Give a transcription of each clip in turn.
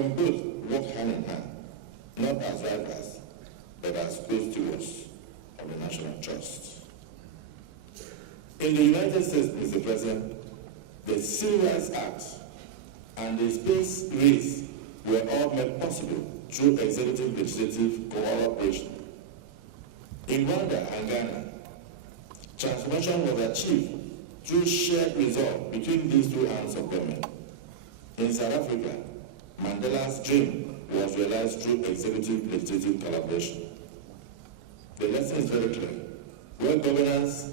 when both work hand in hand, not as rivals, but as co-stewards of the national trust. In the United States, Mr. President, the Civil Rights Act and the space race were all made possible through executive-legislative cooperation. In Rwanda and Ghana, transformation was achieved through shared resolve between these two arms of government. In South Africa, Mandela's dream was realized through executive-legislative collaboration. The lesson is very clear. Where governance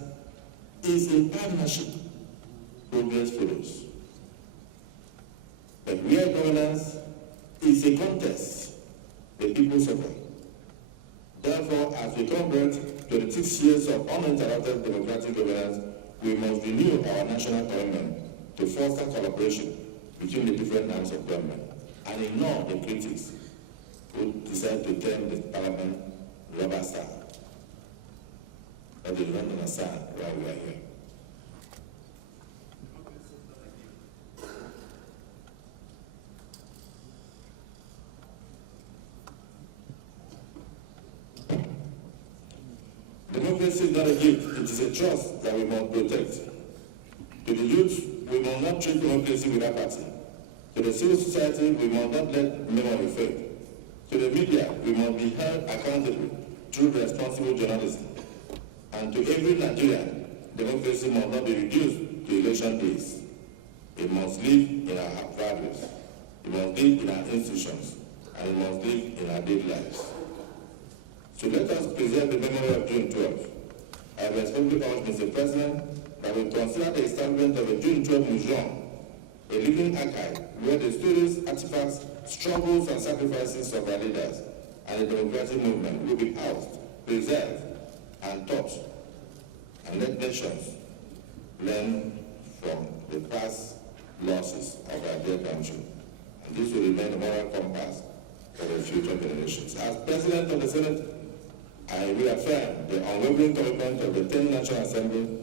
is in partnership, progress follows. But where governance is a contest, the people suffer. Therefore, as we convert 26 years of uninterrupted democratic governance, we must renew our national commitment to foster collaboration between the different arms of government and ignore the critics who decide to term the parliament rubber stamp. But they don't understand why we are here. Democracy is not a gift, it is a trust that we must protect. To the youth, we must not treat democracy with apathy. To the civil society, we must not let memory fade. To the media, we must be held accountable through responsible journalism. And to every Nigerian, democracy must not be reduced to election days. It must live in our values. It must live in our institutions. And it must live in our daily lives. So let us preserve the memory of June 12th. I respectfully urge Mr. President that we consider the establishment of a June 12 museum, a living archive where the stories, artifacts, struggles, and sacrifices of our leaders and the democratic movement will be housed, preserved, and taught, and let nations learn from the past losses of our dear country. And this will remain a moral compass for the future generations. As President of the Senate, I reaffirm the unwavering commitment of the 10th National Assembly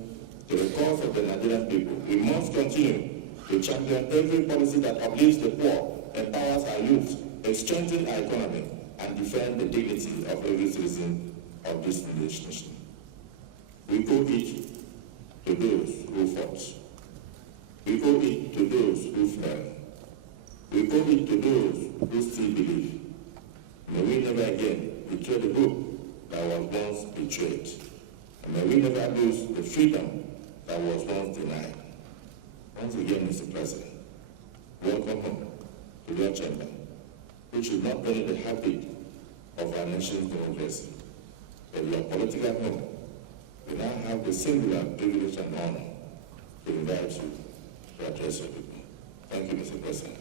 to the cause of the Nigerian people. We must continue to champion every policy that uplifts the poor, empowers our youth, strengthens our economy, and defend the dignity of every citizen of this nation. We owe it to those who fought. We owe it to those who fell. We owe it to those who still believe. May we never again betray the hope that was once betrayed. And may we never lose the freedom that was once denied. Once again, Mr. President, welcome home to your chamber, which is not only the heartbeat of our nation's democracy, but your political home. We now have the singular privilege and honor to invite you to address your people. Thank you, Mr. President.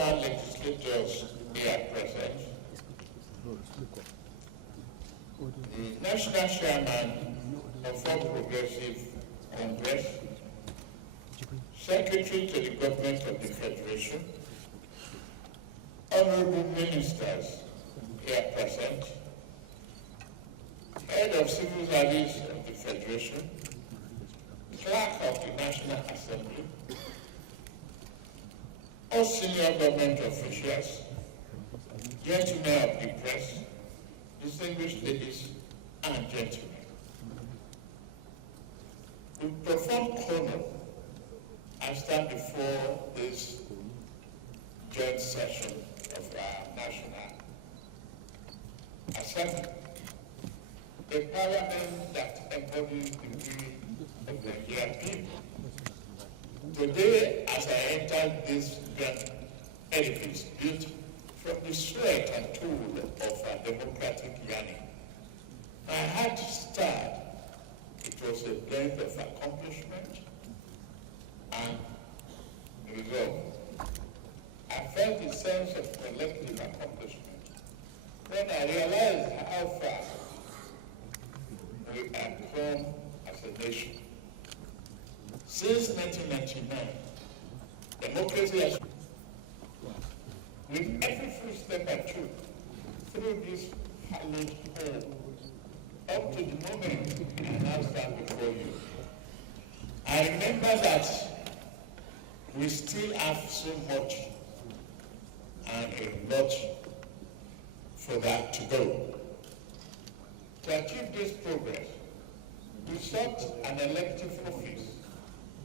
Legislators here present, the National Chairman of All Progressive Congress, Secretary to the Government of the Federation, Honorable Ministers here present, Head of Civil Service of the Federation, Clerk of the National Assembly, all senior government officials, gentlemen of the press, distinguished ladies and gentlemen. We perform honor and stand before this joint session of our National Assembly, the parliament that embodies the will of the Nigerian people. Today, as I entered this grand edifice built from the sweat and toil of our democratic yearning, my heart stirred. It was a blend of accomplishment and resolve. I felt a sense of collective accomplishment when I realized how far we have come as a nation. Since 1999, democracy has, with every footstep I took through this hallowed hall, up to the moment I now stand before you, I remember that we still have so much and a lot for that to go. To achieve this progress, we sought an elective office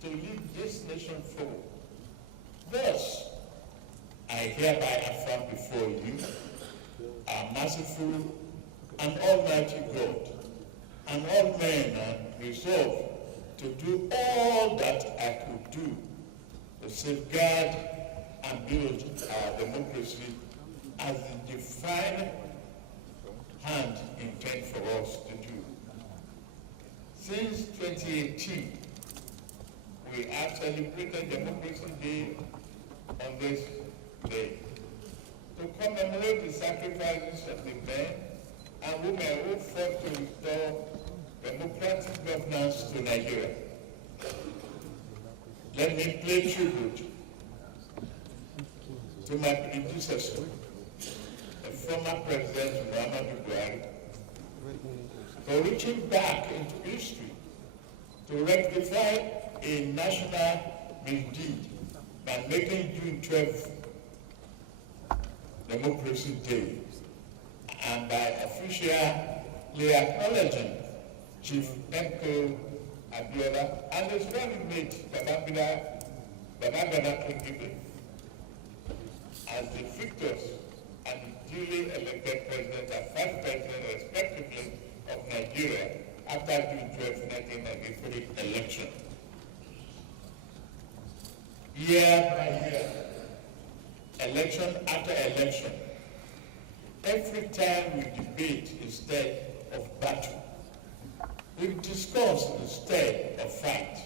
to lead this nation forward. Thus, I hereby affirm before you, our merciful and almighty God, and all men are resolved to do all that I could do to safeguard and build our democracy as the divine hand intends for us to do. Since 2018, we have celebrated Democracy Day on this day to commemorate the sacrifices of the men and women who fought to restore democratic governance to Nigeria. Let me pay tribute to my predecessor, the former President Muhammadu Buhari, for reaching back into history to rectify a national misdeed by making June 12th Democracy Day and by officially acknowledging Chief M.K. Abiola and his running mate Babangida Kingibe as the victors and duly elected president and vice president respectively of Nigeria after June 12, 1993 election. Year by year, election after election, every time we debate instead of battle, we discuss instead of fight,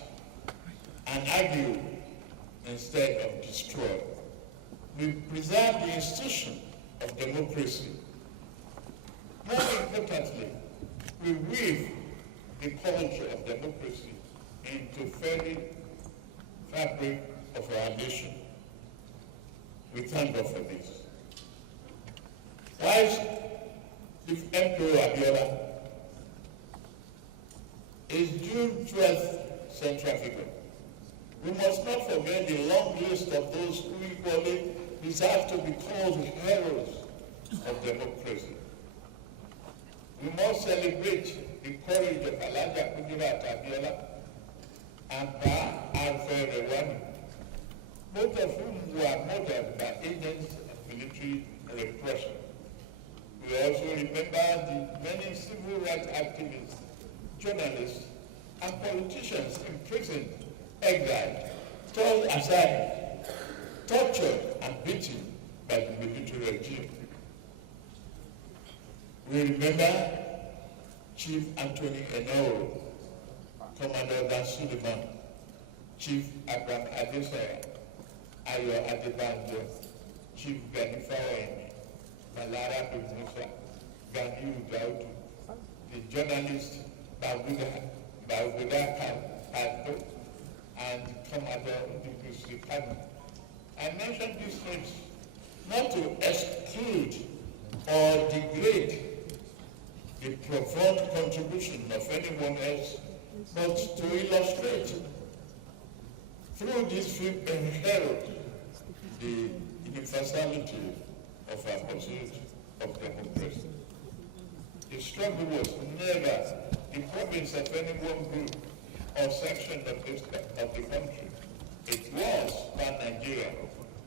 and argue instead of destroy. We preserve the institution of democracy. More importantly, we weave the culture of democracy into very fabric of our nation. We thank God for this. Whilst Chief M.K. Abiola is June 12th central figure, we must not forget the long list of those who equally deserve to be called heroes of democracy. We must celebrate the courage of Alhaja Kudirat Abiola and Ba Alfred Rewani, both of whom were murdered by agents of military repression. We also remember the many civil rights activists, journalists, and politicians imprisoned, exiled, tossed aside, tortured, and beaten by the military regime. We remember Chief Anthony Enoro, Commander Dan Suleiman, Chief Abraham Adesanya, Ayo Adebanjo, Chief Gani Fawemi, Malara Musa, Gani Udaudu, the journalist Baguda Kato, and Commander Ndubusi Kanu. I mention these names not to exclude or degrade the profound contribution of anyone else, but to illustrate through this film and herald the universality of our pursuit of democracy. The struggle was never the province of any one group or section of the country. It was pan-Nigeria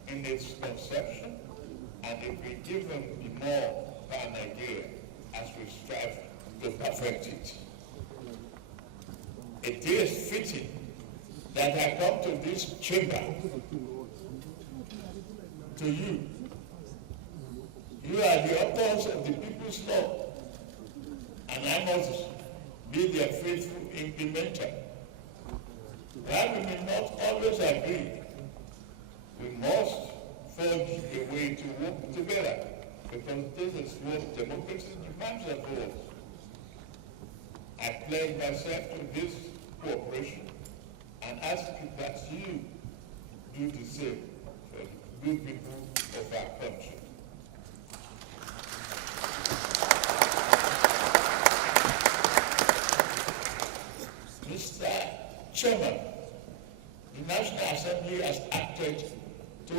in its conception, and it will even be more pan-Nigeria as we strive to perfect it. It is fitting that I come to this chamber, to you. You are the authors of the people's law, and I must be their faithful implementer. While we may not always agree, we must forge a way to work together, because this is what democracy demands of us. I pledge myself to this cooperation and ask that you do the same for the good people of our country. Mr. Chairman, The National Assembly has acted to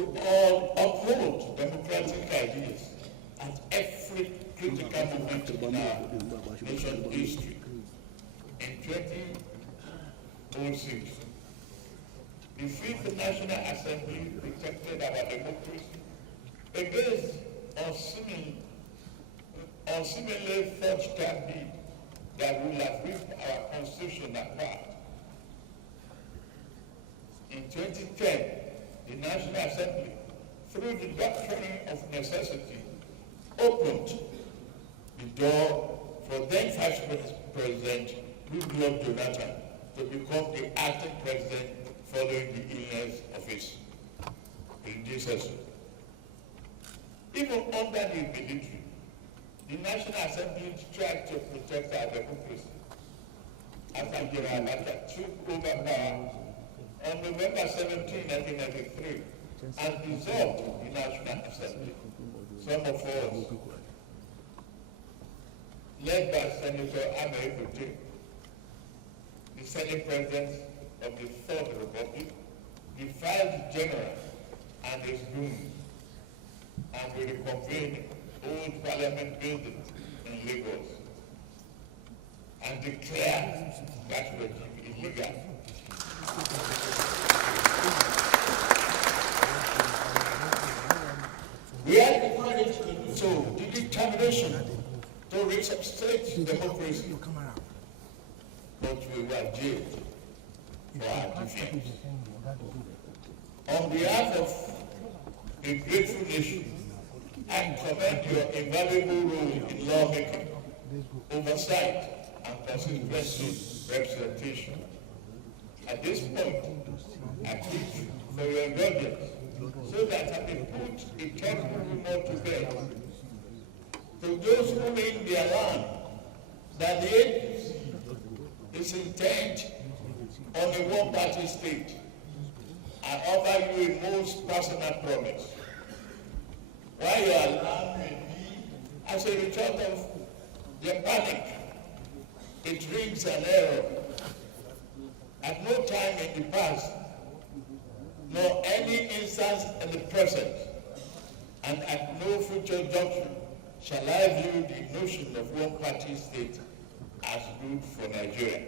uphold democratic ideas at every critical moment in our nation's history. In 2006, the Fifth National Assembly protected our democracy against seemingly forged bid that will have ripped our Constitution apart. In 2010, the National Assembly, through the doctrine of necessity, opened the door for then Vice President Goodluck Jonathan to become the acting president following the illness of his predecessor. Even under the military, the National Assembly tried to protect our democracy. After General Abacha took over power on November 17, 1993, and dissolved the National Assembly. Some of us, led by Senator Ahmed Kote, the Senate President of the Third Republic, defied the General and his goons, and we reconvened old Parliament buildings in Lagos and declared that regime illegal. We had the courage to do so, the determination to reinstate democracy, but we were jailed for our defense. On behalf of a grateful nation, I commend your invaluable role in lawmaking, oversight, and constituency representation. At this point, I plead for your indulgence so that I may put a careful remark to bed to those who in their land that the agency is intent on a one-party state. I offer you a most personal promise. While your land may be as a result of their panic, it rings an error. At no time in the past, nor any instance in the present, and at no future junction shall I view the notion of one-party state as good for Nigeria.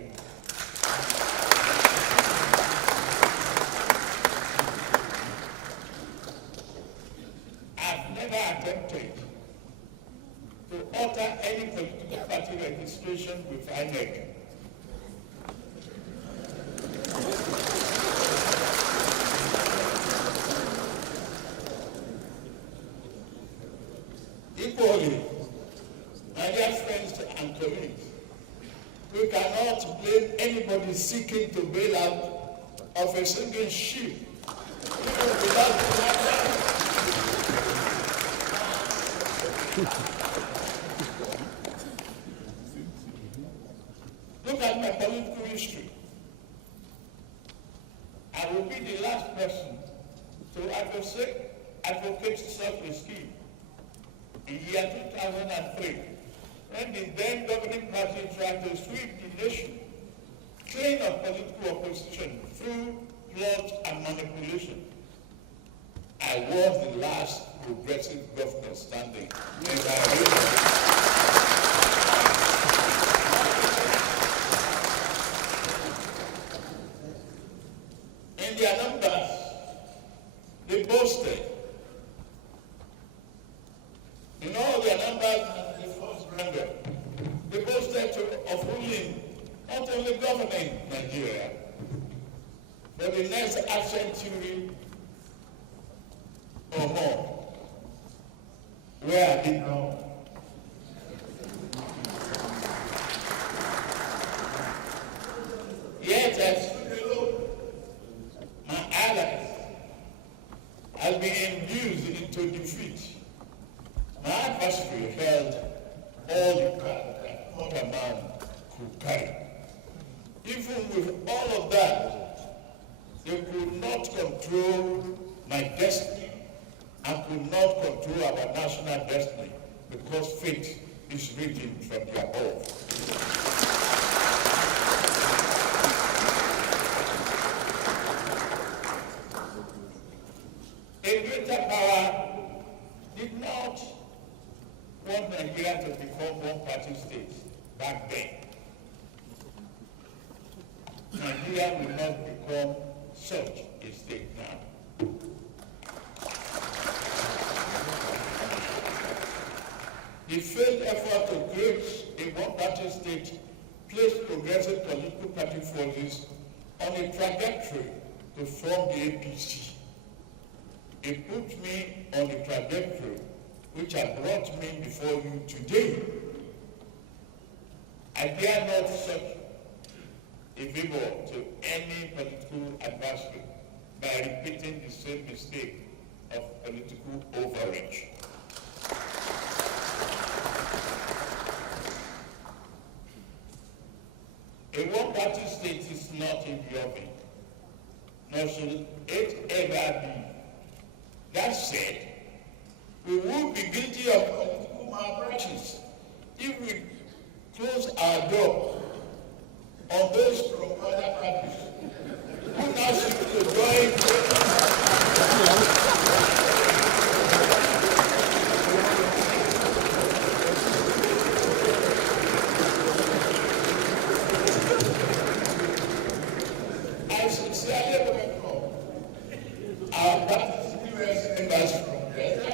I've never attempted to alter any political party registration with INEC. Equally, my dear friends and colleagues, we cannot blame anybody seeking to bail out of a single ship, even without Look at my political history. I will be the last person to advocate such a scheme. In the year 2003, when the then governing party tried to sweep the nation clean of political opposition through plot and manipulation, I was the last progressive governor standing. In their numbers, they boasted. In all their numbers and the first grandeur, they boasted of ruling, not only governing Nigeria, but the next half century or more. Where are they now? Yet as my allies have been induced into defeat. My adversary held all the cards that what a man could carry. Even with all of that, they could not control my destiny and could not control our national destiny because fate is written from the above. greater power did not want Nigeria to become one-party state back then. Nigeria will not become such a state now. The failed effort to create a one-party state placed progressive political party forces on a trajectory to form the APC. It put me on a trajectory which has brought me before you today. I dare not such a favor to any political adversary by repeating the same mistake of political overreach. A one-party state is not in the offing, nor should it ever be. That said, we would be guilty of political malpractice if we close our door on those from other parties who now seek to join. I sincerely welcome our party's newest members from Delta.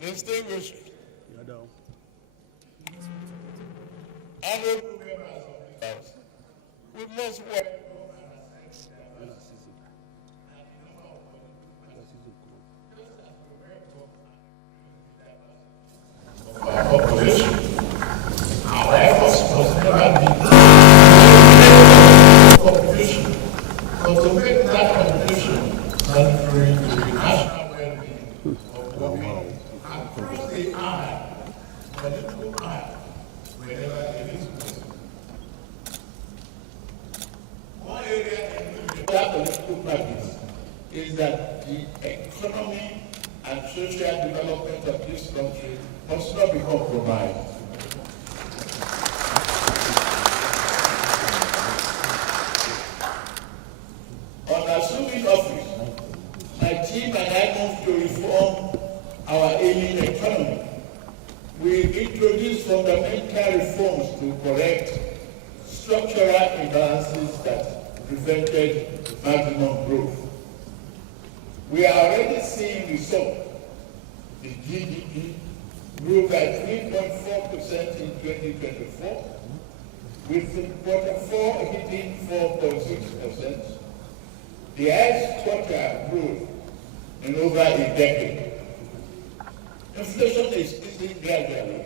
Distinguished honorable members of the House, we must work for our population. Our efforts must never be population, but to make that population contrary to the national well-being of women. Across the aisle, political aisle, wherever it is possible. One area in which the political practice is that the economy and social development of this country must not be compromised. On assuming office, my team and I move to reform our ailing economy. We introduce fundamental reforms to correct structural imbalances that prevented maximum growth. We are already seeing results. The GDP grew by 3.4% in 2024, with quarter 4 hitting 4.6%, the highest quarter growth in over a decade. Inflation is easing gradually,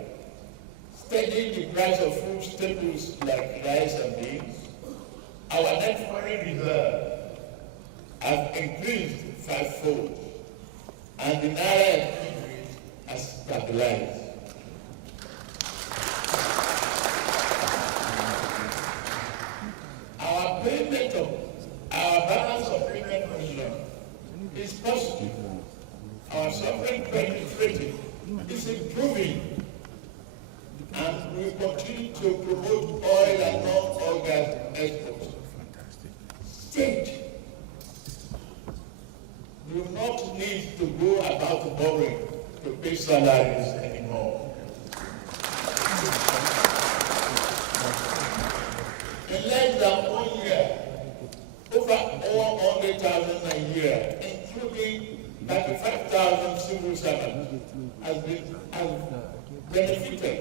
steadying the price of food staples like rice and beans. Our net foreign reserve have increased fivefold, and the naira exchange rate has stabilized. Our balance of payment position is positive. Our sovereign credit rating is improving, and we continue to promote oil and non-oil gas exports. State do not need to go about borrowing to pay salaries anymore. In less than 1 year, over 100,000 a year, including 35,000 civil servants, has benefited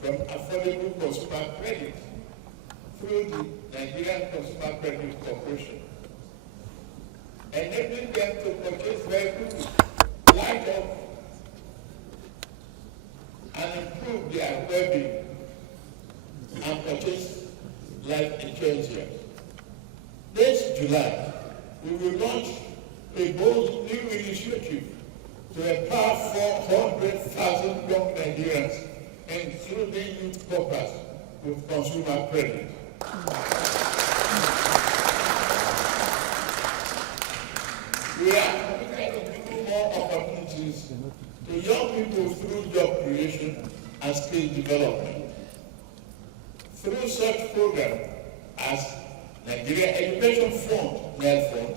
from affordable consumer credit through the Nigerian Consumer Credit Corporation, enabling them to purchase vehicles, light up, and improve their well-being, and purchase life insurance. This July, we will launch a bold new initiative to empower 400,000 young Nigerians, including youth corpus, with consumer credit. We are committed to giving more opportunities to young people through job creation and skill development. Through such programs as Nigeria Education Fund, NED Fund,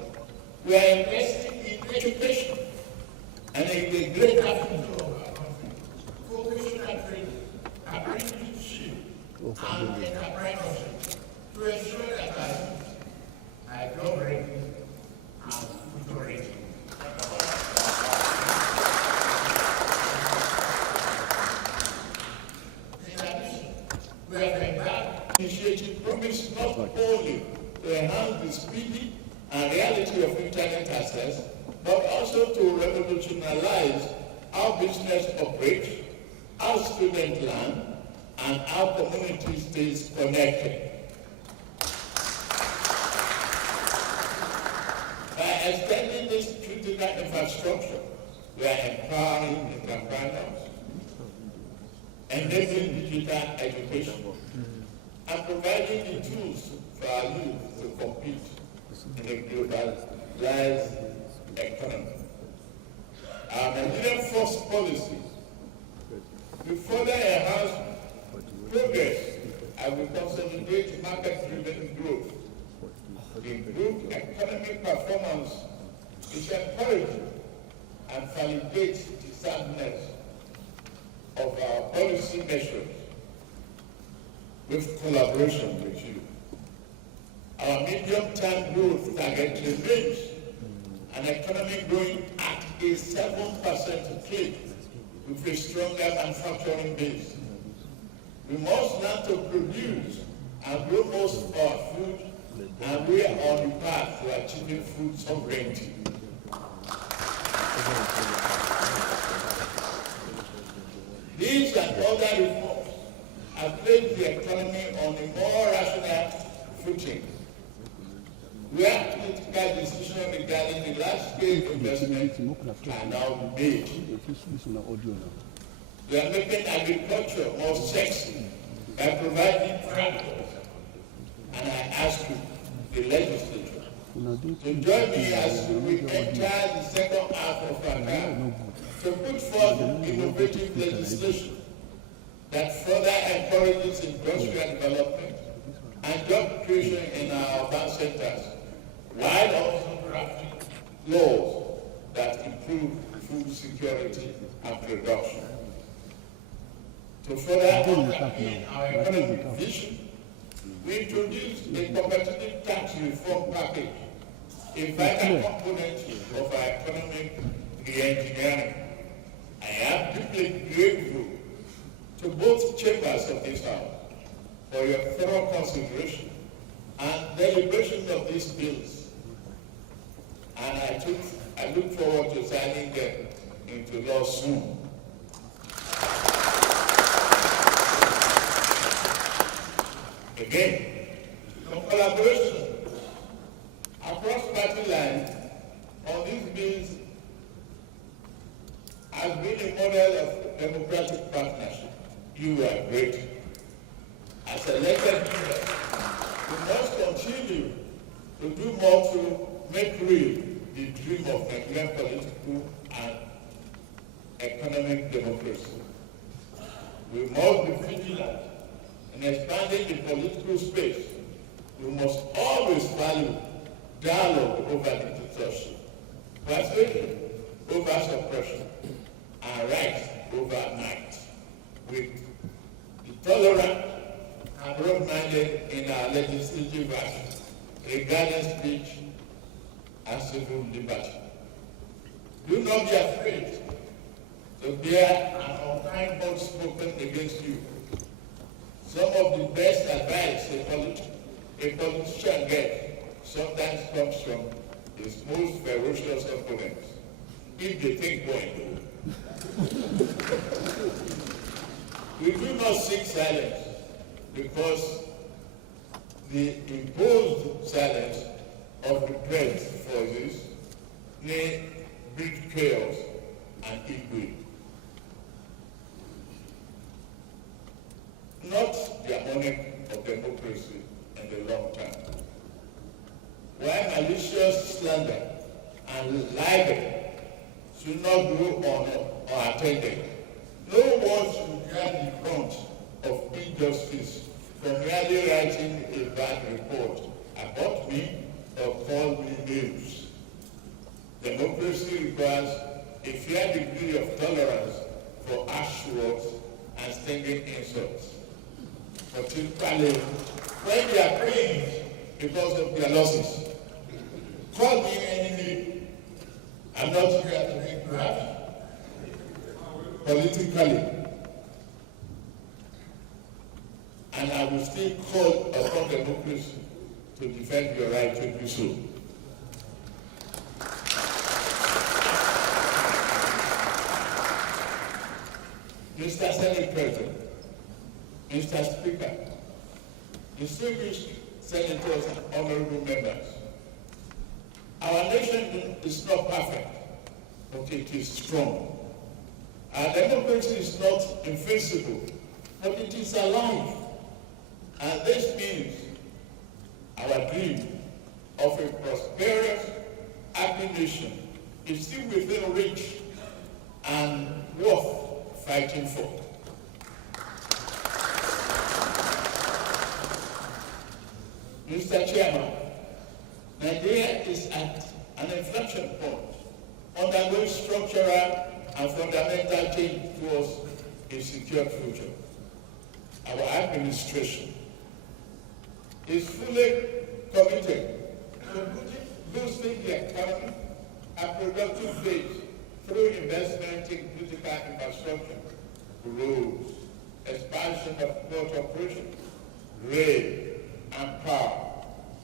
we are investing in education and in the greater future of our country, vocational training, apprenticeship, and entrepreneurship to ensure that our youth are job ready and future ready. In addition, we have embarked initiative promised not only to enhance the speedy and reality of internet access, but also to revolutionize how business operates, how students learn, and how community stays connected. By extending this critical infrastructure, we are empowering entrepreneurs, enabling digital education, and providing the tools for our youth to compete in a globalized economy. Our Nigerian First policy will further enhance progress and will consolidate market-driven growth. The improved economic performance is encouraging and validates the soundness of our policy measures with collaboration with you. Our medium-term growth target remains an economy growing at a 7% clip with a stronger manufacturing base. We must learn to produce and grow most of our food, and we are on the path to achieving food sovereignty. These and other reforms have placed the economy on a more rational footing, where political decisions regarding the large-scale investment are now made. We are making agriculture more sexy by providing tractors, and I ask you, the legislature, to join me as we enter the second half of our term to put forth innovative legislation that further encourages industrial development and job creation in our urban centers, while also drafting laws that improve food security and production. To further underpin our economic vision, we introduced a competitive tax reform package, a vital component of our economic re-engineering. I am deeply grateful to both chambers of this House for your thorough consideration and deliberation of these bills, and I look forward to signing them into law soon. Again, your collaboration across party lines on these bills has been a model of democratic partnership. You are great. As elected leaders, we must continue to do more to make real the dream of Nigerian political and economic democracy. We must be vigilant in expanding the political space. We must always value dialogue over dictatorship, persuasion over suppression, and rights over might, with the tolerant and broad-minded in our legislative action regarding speech and civil liberty. Do not be afraid to bear an unkind word spoken against you. Some of the best advice a politician gets sometimes comes from his most ferocious opponents, if they think going. We do not seek silence because the imposed silence of repressed forces may breed chaos and ill. Not the harmonic of democracy in the long term. While malicious slander and libel should not go unattended, no one should bear the brunt of injustice from merely writing a bad report about me or call me names. Democracy requires a fair degree of tolerance for harsh words and stinging insults. Particularly when they are pained because of their losses. Call me enemy. I'm not here to make you happy. Politically. And I will still call upon democracy to defend your right to do so. Mr. Senate President, Mr. Speaker, distinguished senators and honorable members, our nation is not perfect, but it is strong. Our democracy is not invincible, but it is alive. And this means our dream of a prosperous, happy nation is still within reach and worth fighting for. Mr. Chairman, Nigeria is at an inflection point, undergoing structural and fundamental change towards a secure future. Our administration is fully committed to boosting the economy and productive base through investment in critical infrastructure, roads, expansion of port operation, rail, and power.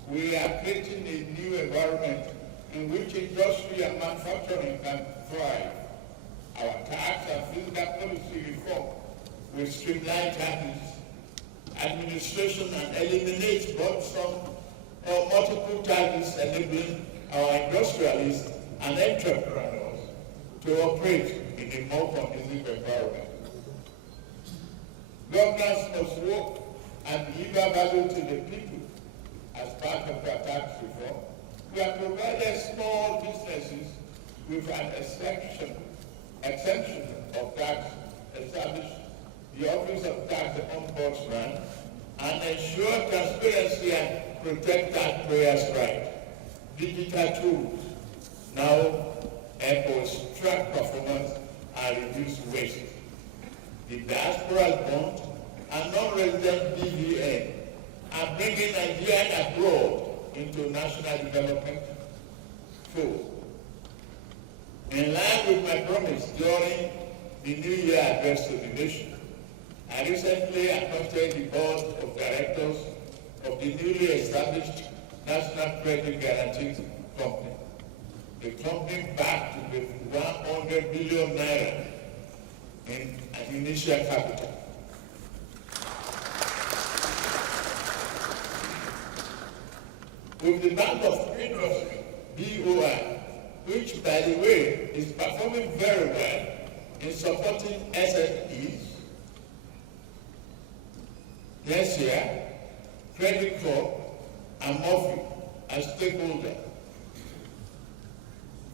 We are creating a new environment in which industry and manufacturing can thrive. Our tax and fiscal policy reform will streamline taxes, administration, and eliminate burdensome or multiple taxes, enabling our industrialists and entrepreneurs to operate in a more conducive environment. Governments must work and deliver value to the people as part of our tax reform. We have provided small businesses with an exemption of tax, established the Office of Tax Ombudsman, and ensure transparency and protect taxpayers' rights. Digital tools now help us track performance and reduce waste. The diaspora bond and non-resident BVN are bringing Nigeria abroad into national development fold. In line with my promise during the New Year address to the nation, I recently appointed the board of directors of the newly established National Credit Guarantee Company. The company backed with 100 billion naira in an initial capital. With the Bank of Industry, BOI, which, by the way, is performing very well in supporting SMEs. Next year, Credit Corp and Murphy as stakeholders.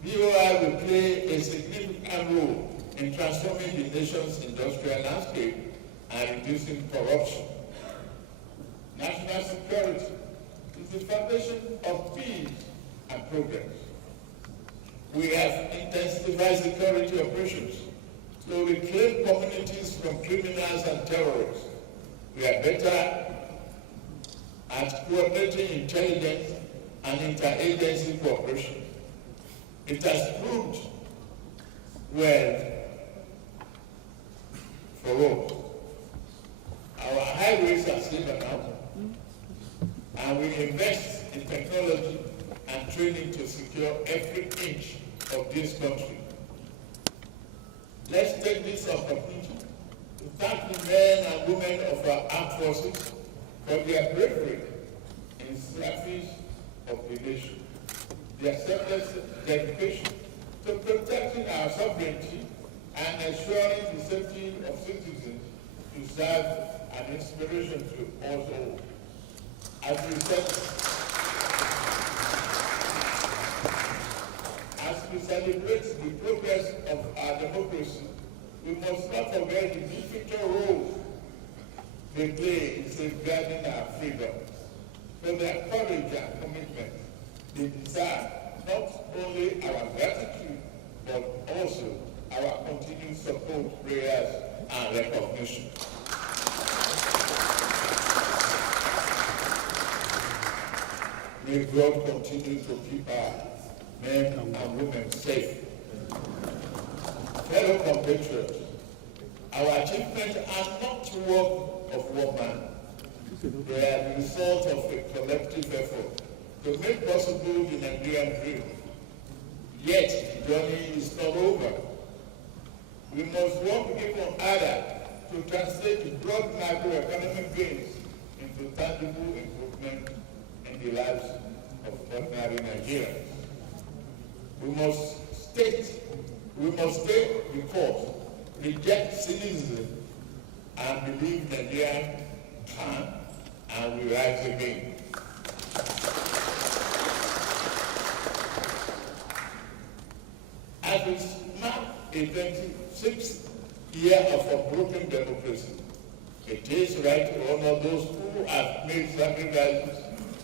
BOI will play a significant role in transforming the nation's industrial landscape and reducing corruption. National security is the foundation of peace and progress. We have intensified security operations to reclaim communities from criminals and terrorists. We are better at coordinating intelligence and interagency cooperation. It has proved well for all. Our highways are safer now, and we invest in technology and training to secure every inch of this country. Let's take this opportunity to thank the men and women of our armed forces for their bravery in service of the nation, their selfless dedication to protecting our sovereignty and ensuring the safety of citizens to serve an inspiration to us all. As we celebrate the progress of our democracy, we must not forget the difficult role they play in safeguarding our freedom. For their courage and commitment, they deserve not only our gratitude, but also our continued support, prayers, and recognition. May God continue to keep our men and women safe. Fellow compatriots, our achievements are not work of one man. They are the result of a collective effort to make possible the Nigerian dream. Yet, the journey is not over. We must work even harder to translate the broad macroeconomic gains into tangible improvement in the lives of ordinary Nigerians. We must stay the course, reject cynicism, and believe Nigeria can and will rise again. As we mark a 26th year of unbroken democracy, it is right to honor those who have made sacrifices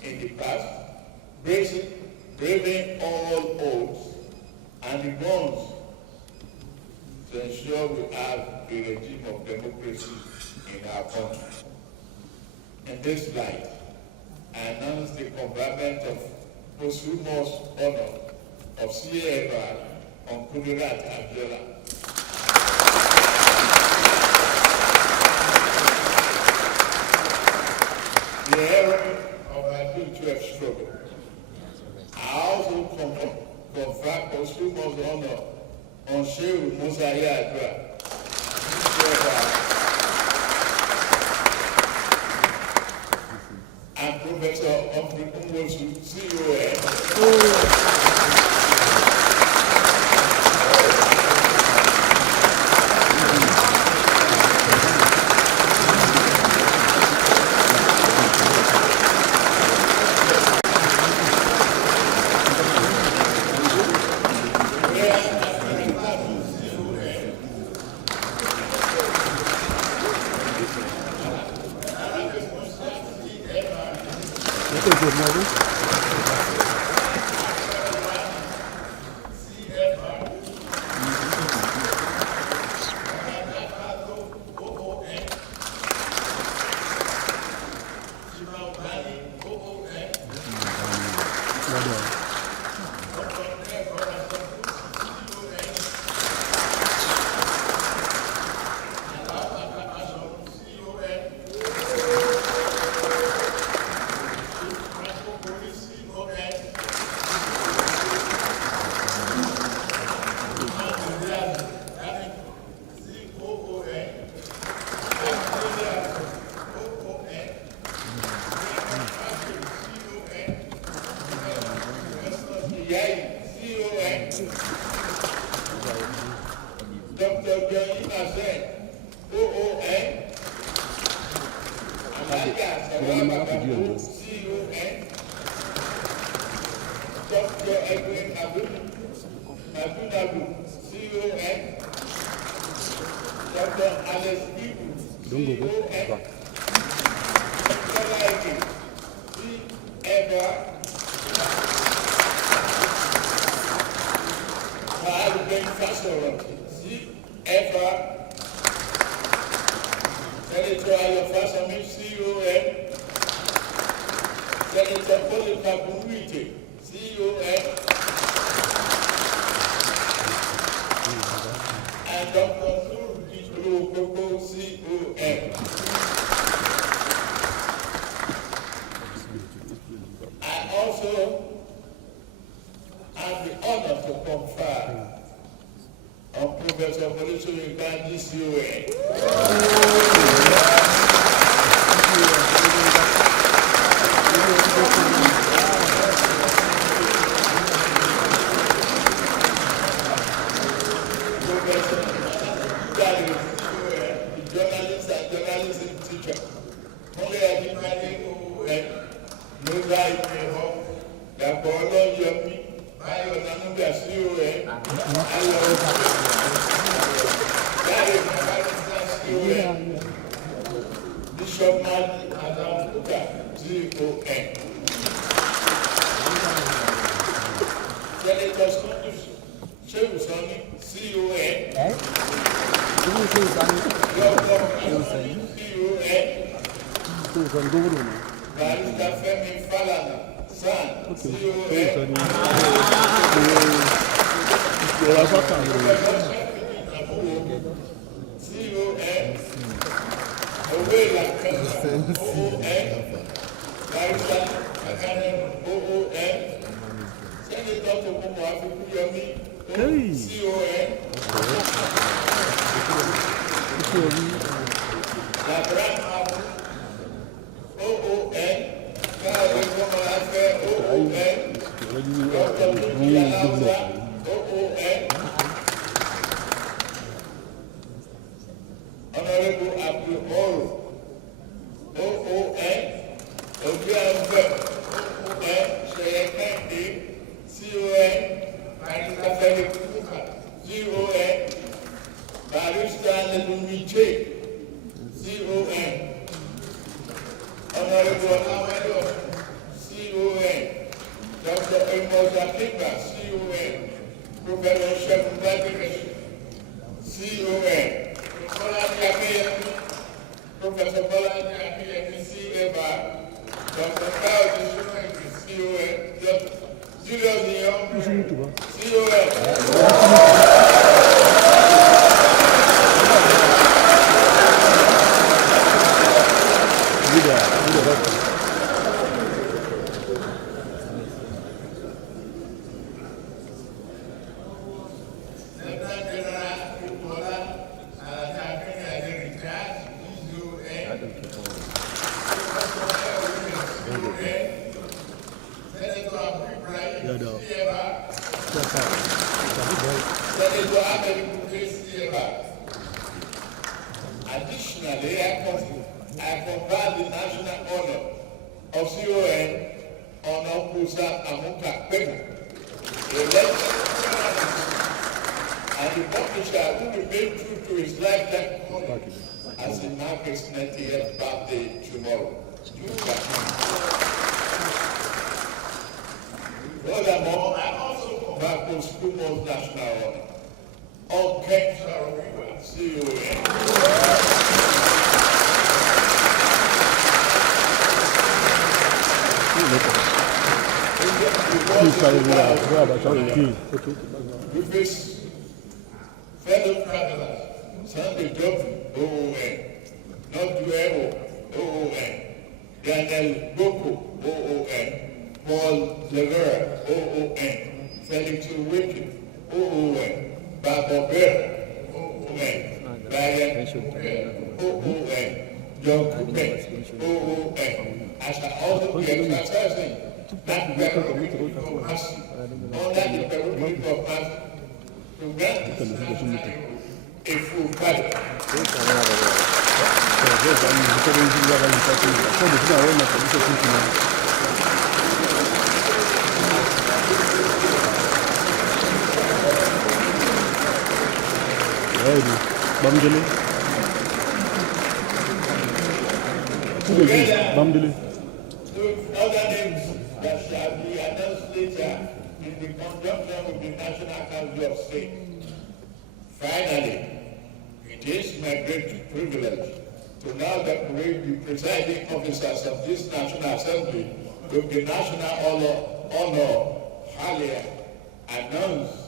in the past, braving all odds and the bonds to ensure we have a regime of democracy in our country. In this light, I announce the conferment of posthumous honor of CAFR on Kudirat Abiola. The hero of our June 12 struggle. I also confer posthumous honor on Shehu Musa Yar'Adua, and Professor of the Unwosu CON. Dr. Johnny Azen, OON. Alaja Sawaba Babu, CON. Dr. Edwin Abunabu, CON. Dr. Alex Ibu, CON. Dr. Laiki, CFR. I'm going faster. CFR. Senator Ayofasami, CON. Senator Polycarpumite, CON. And Dr. Nuru Koko, CON. I also have the honor to confer on Professor Bola Tinubu, CON. Journalism teacher. Only I did my name, no guy, the Bola Yomi, my Onanuga CON, Bishop Madi Adam Kuka, CON. Senator Scottish Shehu Sani, CON. Barista Femi Falana, San, Owela Kenta, OON, Barista Akanem, OON, Senator Tokumo Afukuyomi, CON, Labran Abu, OON, Kari Komalafe, OON, Dr. Luki Alauza, OON, Honorable Abdul Oro, OON, Obianbe, OON, Sheyekende, CON, Barista Felix Kuka, CON, Barista Nelumiche, CON, Honorable Amado, CON, Dr. Amos Akinga, CON, Professor Shepard Badrish, CON, Professor Bola Tinubu, CFR, Dr. Carl Dishonaki, CON, Dr. Julius Young, CON. Additionally, I confer the national honor of CON on Okusa Amuka Pegu, a legend and the publisher who remained true to his lifetime calling as he marks his 90th birthday tomorrow. Furthermore, I also confer posthumous national honor on Kemsa River, CON. With his fellow travelers, Sunday Dublin, OON, North Duero, OON, Daniel Boko, OON, Paul Levera, OON, Felix Wicked, OON, Baba Bear, OON, Brian OON, John Coupet, OON. I shall also be exercising that level of mercy under the prerogative of us to grant this national hero a full pardon. Bamdele. With other names that shall be announced later in the conjunction with the National Council of State. Finally, it is my great privilege to now decorate the presiding officers of this National Assembly with the National Honor Halia announced.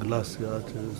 Glass arches.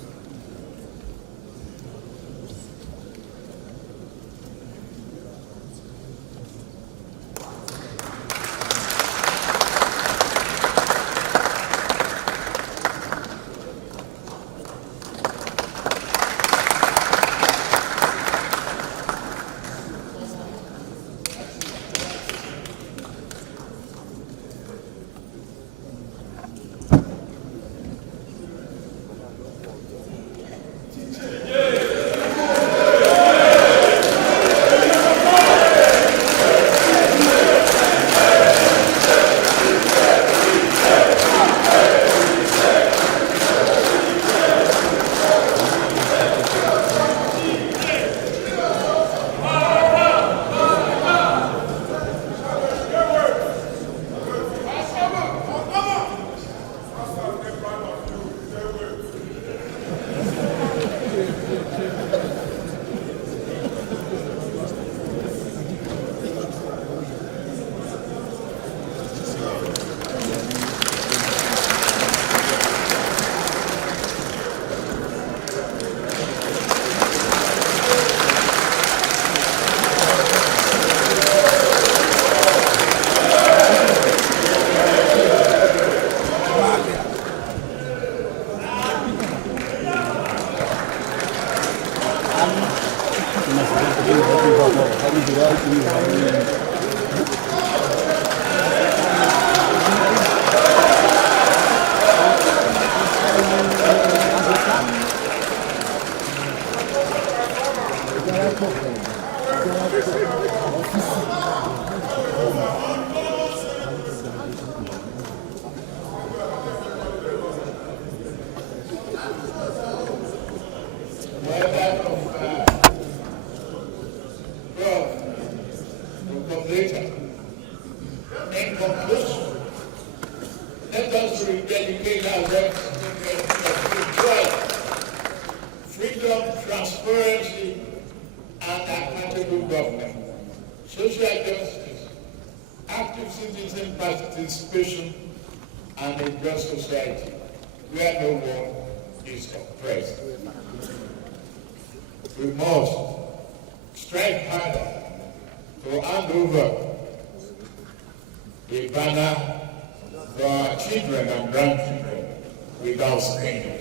In conclusion, let us rededicate ourselves to joy, freedom, transparency, and accountable government, social justice, active citizen participation, and a just society where no one is oppressed. We must strive harder to hand over the banner for our children and grandchildren without stain.